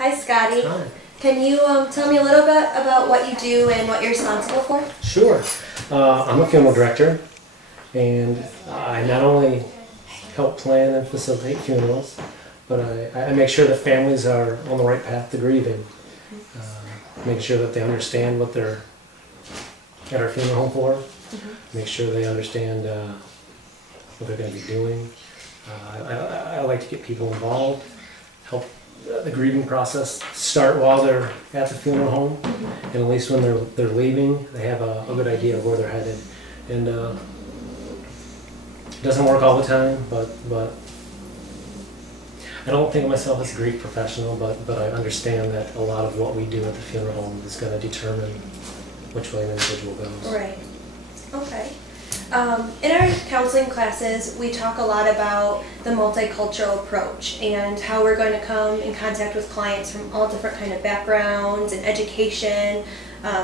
Hi, Scotty. Hi. Can you tell me a little bit about what you do and what you're responsible for? Sure. I'm a funeral director, and I not only help plan and facilitate funerals, but I make sure that families are on the right path to grieving. Make sure that they understand what they're at our funeral home for. Make sure they understand what they're going to be doing. I like to get people involved, help the grieving process start while they're at the funeral home, and at least when they're leaving, they have a good idea of where they're headed. And it doesn't work all the time, but I don't think of myself as a grief professional, but I understand that a lot of what we do at the funeral home is going to determine which way an individual goes. Right. Okay. In our counseling classes, we talk a lot about the multicultural approach and how we're going to come in contact with clients from all different kind of backgrounds and education,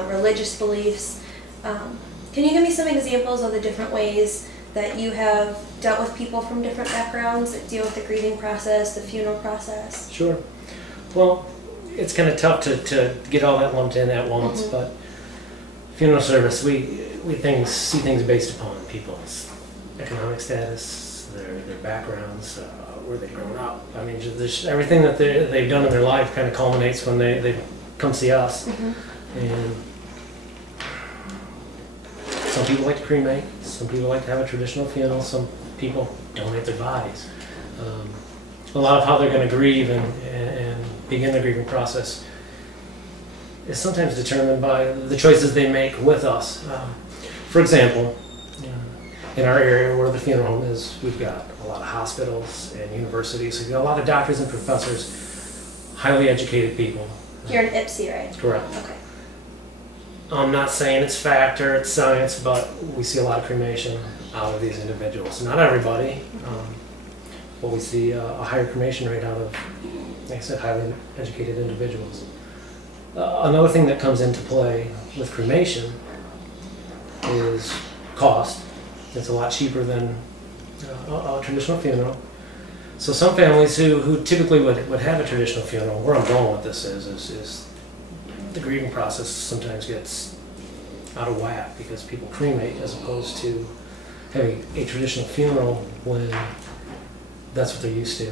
religious beliefs. Can you give me some examples of the different ways that you have dealt with people from different backgrounds that deal with the grieving process, the funeral process? Sure. Well, it's kind of tough to get all that lumped in at once, but funeral service, we see things based upon people's economic status, their backgrounds, where they've grown up. I mean, just everything that they've done in their life kind of culminates when they come see us. And some people like to cremate, some people like to have a traditional funeral, some people donate their bodies. A lot of how they're going to grieve and begin the grieving process is sometimes determined by the choices they make with us. For example, in our area where the funeral home is, we've got a lot of hospitals and universities. We've got a lot of doctors and professors, highly educated people. You're in Ypsi, right? Correct. Okay. I'm not saying it's fact or it's science, but we see a lot of cremation out of these individuals. Not everybody, but we see a higher cremation rate out of, like I said, highly educated individuals. Another thing that comes into play with cremation is cost. It's a lot cheaper than a traditional funeral. So some families who typically would have a traditional funeral, where I'm going with this is the grieving process sometimes gets out of whack because people cremate as opposed to having a traditional funeral when that's what they're used to.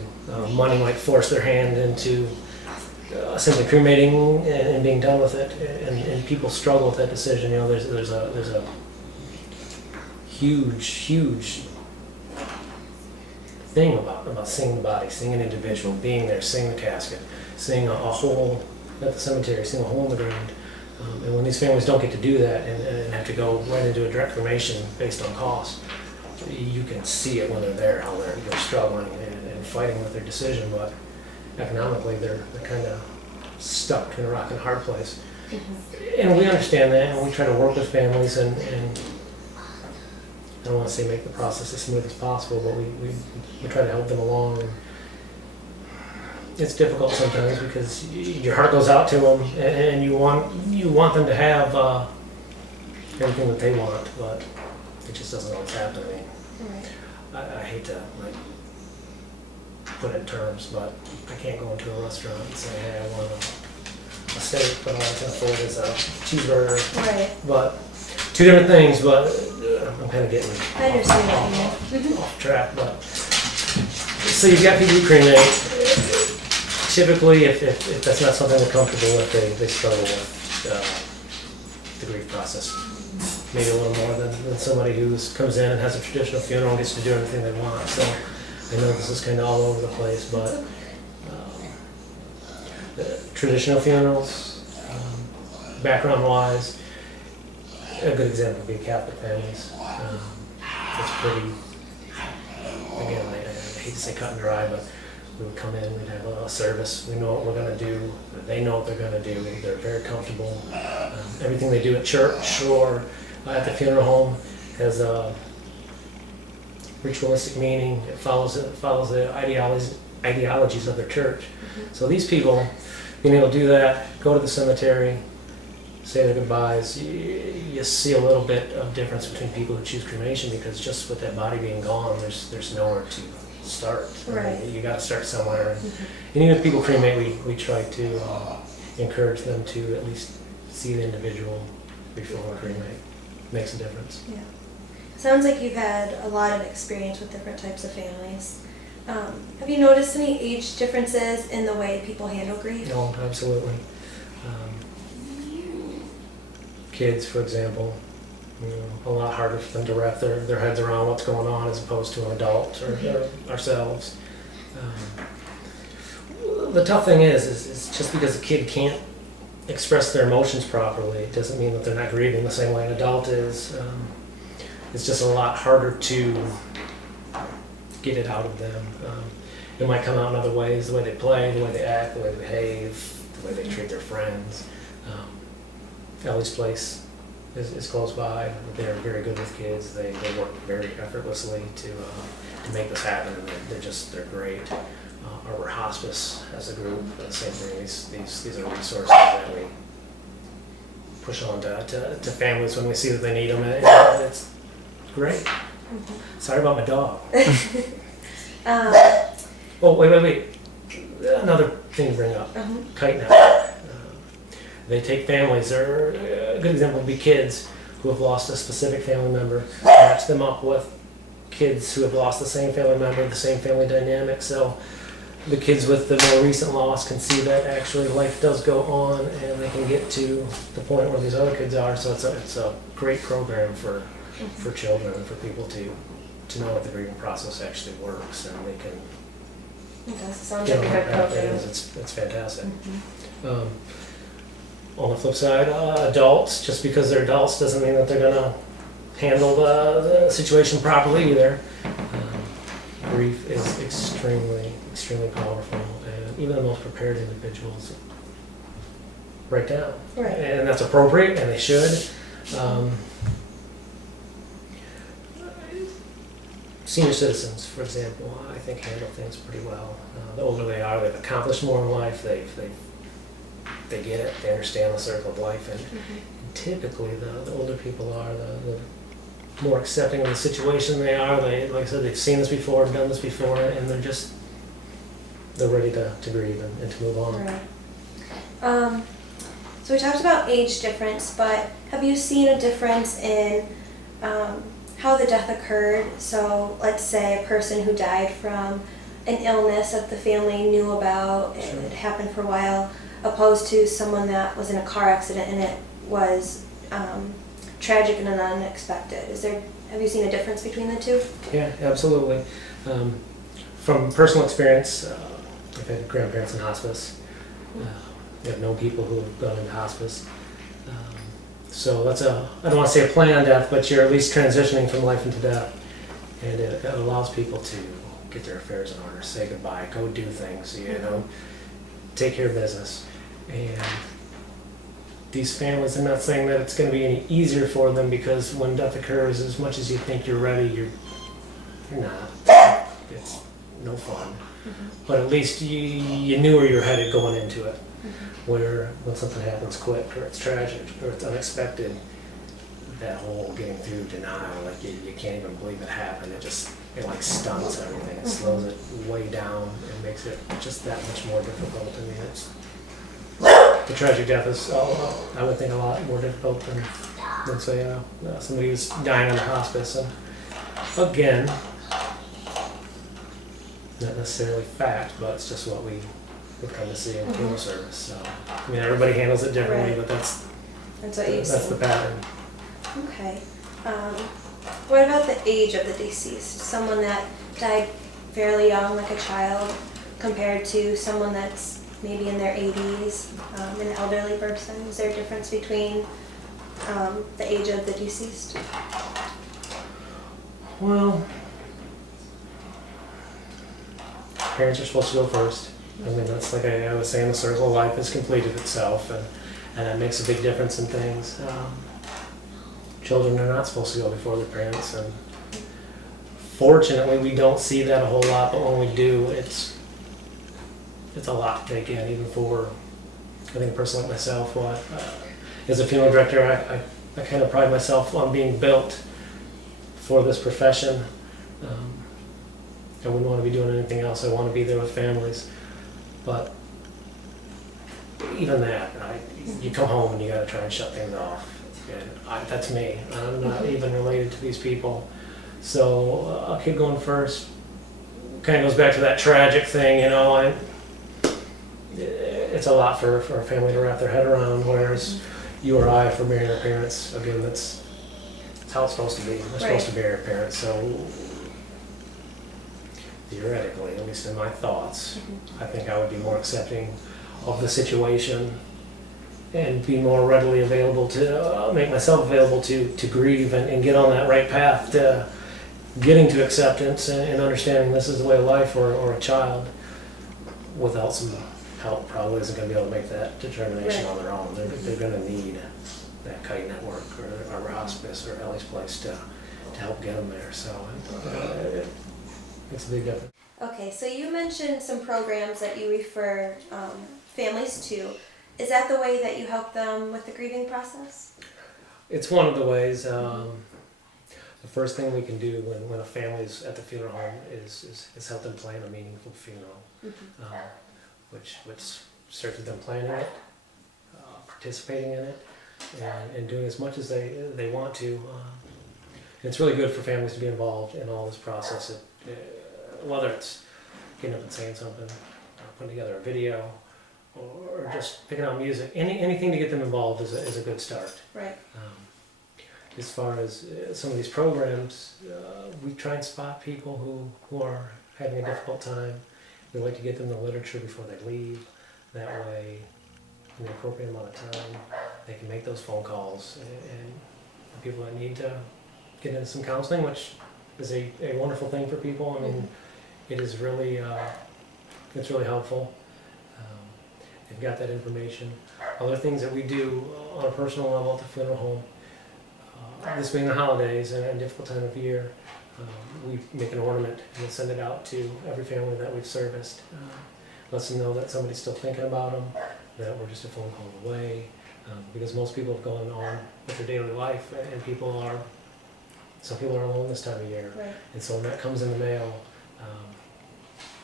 Money might force their hand into simply cremating and being done with it, and people struggle with that decision. You know, there's a huge thing about seeing the body, seeing an individual, being there, seeing the casket, seeing a hole at the cemetery, seeing a hole in the ground. And when these families don't get to do that and have to go right into a direct cremation based on cost, you can see it when they're there, how they're struggling and fighting with their decision, but economically they're kind of stuck in a rock and a hard place. And we understand that, and we try to work with families and I don't want to say make the process as smooth as possible, but we try to help them along. And it's difficult sometimes because your heart goes out to them and you want them to have everything that they want, but it just doesn't always happen. I mean, I hate to put it in terms, but I can't go into a restaurant and say, hey, I want a steak, but all I can afford is a cheeseburger. Right. But two different things, but I'm kind of getting I understand what you mean. off track. But so you've got people who cremate. Typically, if that's not something they're comfortable with, they struggle with the grief process. Maybe a little more than somebody who comes in and has a traditional funeral and gets to do everything they want. So I know this is kind of all over the place, but traditional funerals, background-wise, a good example would be Catholic families. It's pretty, again, I hate to say cut and dry, but we would come in, we'd have a service, we know what we're going to do, they know what they're going to do, they're very comfortable. Everything they do at church or at the funeral home has a ritualistic meaning. It follows the ideologies of their church. So these people, being able to do that, go to the cemetery, say their goodbyes, you see a little bit of difference between people who choose cremation because just with that body being gone, there's nowhere start. Right. You got to start somewhere. And even if people cremate, we try to encourage them to at least see the individual before we cremate. Makes a difference. Yeah. Sounds like you've had a lot of experience with different types of families. Have you noticed any age differences in the way people handle grief? No, absolutely. Kids, for example, a lot harder for them to wrap their heads around what's going on as opposed to an adult or ourselves. The tough thing is just because a kid can't express their emotions properly, it doesn't mean that they're not grieving the same way an adult is. It's just a lot harder to get it out of them. It might come out in other ways, the way they play, the way they act, the way they behave, the way they treat their friends. Ellie's Place is close by. They're very good with kids. They work very effortlessly to make this happen. They're great. Our hospice as a group, the same thing. These are resources that we push on to families when we see that they need them. And it's great. Sorry about my dog. Oh, wait. Another thing to bring up. Kite Network. They take families, or a good example would be kids who have lost a specific family member, match them up with kids who have lost the same family member, the same family dynamic. So the kids with the more recent loss can see that actually life does go on and they can get to the point where these other kids are. So it's a great program for children and for people to know that the grieving process actually works, and they can. It does. Sounds like a good program. It's fantastic. On the flip side, adults, just because they're adults doesn't mean that they're going to handle the situation properly either. Grief is extremely, extremely powerful, and even the most prepared individuals break down. Right. And that's appropriate, and they should. Senior citizens, for example, I think handle things pretty well. The older they are, they've accomplished more in life. They get it. They understand the circle of life, and typically the older people are, the more accepting of the situation they are. They, like I said, they've seen this before, done this before, and they're ready to grieve and to move on. Right. So we talked about age difference, but have you seen a difference in how the death occurred? So let's say a person who died from an illness that the family knew about, and it happened for a while, opposed to someone that was in a car accident and it was tragic and unexpected. Have you seen a difference between the two? Yeah, absolutely. From personal experience, I've had grandparents in hospice. I've known people who have gone into hospice. So that's I don't want to say a planned death, but you're at least transitioning from life into death. And it allows people to get their affairs in order, say goodbye, go do things, take care of business. And these families, I'm not saying that it's going to be any easier for them, because when death occurs, as much as you think you're ready, you're not. It's no fun. But at least you knew where you were headed going into it. Where when something happens quick, or it's tragic, or it's unexpected, that whole getting through denial, like you can't even believe it happened. It like stunts everything. It slows it way down and makes it just that much more difficult. I mean, the tragic death is, I would think, a lot more difficult than say somebody who's dying in the hospice. And again, not necessarily fact, but it's just what we come to see in funeral service. So I mean, everybody handles it differently, but that's the pattern. Okay. What about the age of the deceased? Someone that died fairly young, like a child, compared to someone that's maybe in their 80s, an elderly person. Is there a difference between the age of the deceased? Well, parents are supposed to go first. I mean, that's like I was saying, the circle of life has completed itself, and that makes a big difference in things. Children are not supposed to go before their parents, and fortunately we don't see that a whole lot, but when we do, it's a lot to take in, even for, I think, a person like myself. As a funeral director, I kind of pride myself on being built for this profession. I wouldn't want to be doing anything else. I want to be there with families. But even that, you come home and you got to try and shut things off. And that's me. I'm not even related to these people. So a kid going first kind of goes back to that tragic thing, you know. It's a lot for a family to wrap their head around, whereas you or I, for being our parents, again, that's how it's supposed to be. We're supposed to be our parents, so theoretically, at least in my thoughts, I think I would be more accepting of the situation and be more readily available to make myself available to grieve and get on that right path to getting to acceptance and understanding this is the way of life, or a child without some help probably isn't going to be able to make that determination on their own. They're going to need that Kite Network or hospice or Ellie's Place to help get them there. So it's a big difference. Okay, so you mentioned some programs that you refer families to. Is that the way that you help them with the grieving process? It's one of the ways. The first thing we can do when a family's at the funeral home is help them plan a meaningful funeral, which starts with them planning it, participating in it, and doing as much as they want to. And it's really good for families to be involved in all this process, whether it's getting up and saying something, putting together a video, or just picking out music. Anything to get them involved is a good start. Right. As far as some of these programs, we try and spot people who are having a difficult time. We like to get them the literature before they leave. That way, in the appropriate amount of time, they can make those phone calls. And people that need to get into some counseling, which is a wonderful thing for people. I mean, it is really, it's really helpful. They've got that information. Other things that we do on a personal level at the funeral home, this being the holidays and a difficult time of year, we make an ornament and send it out to every family that we've serviced. Lets them know that somebody's still thinking about them, that we're just a phone call away, because most people have gone on with their daily life, and some people are alone this time of year. Right. And so when that comes in the mail,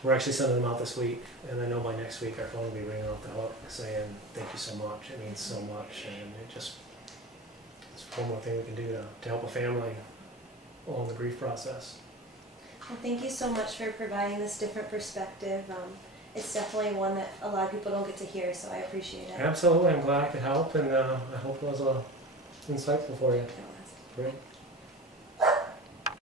we're actually sending them out this week, and I know by next week our phone will be ringing off the hook saying, thank you so much, it means so much, and it's one more thing we can do to help a family along the grief process. Well, thank you so much for providing this different perspective. It's definitely one that a lot of people don't get to hear, so I appreciate it. Absolutely, I'm glad I could help, and I hope it was insightful for you. It was. Great.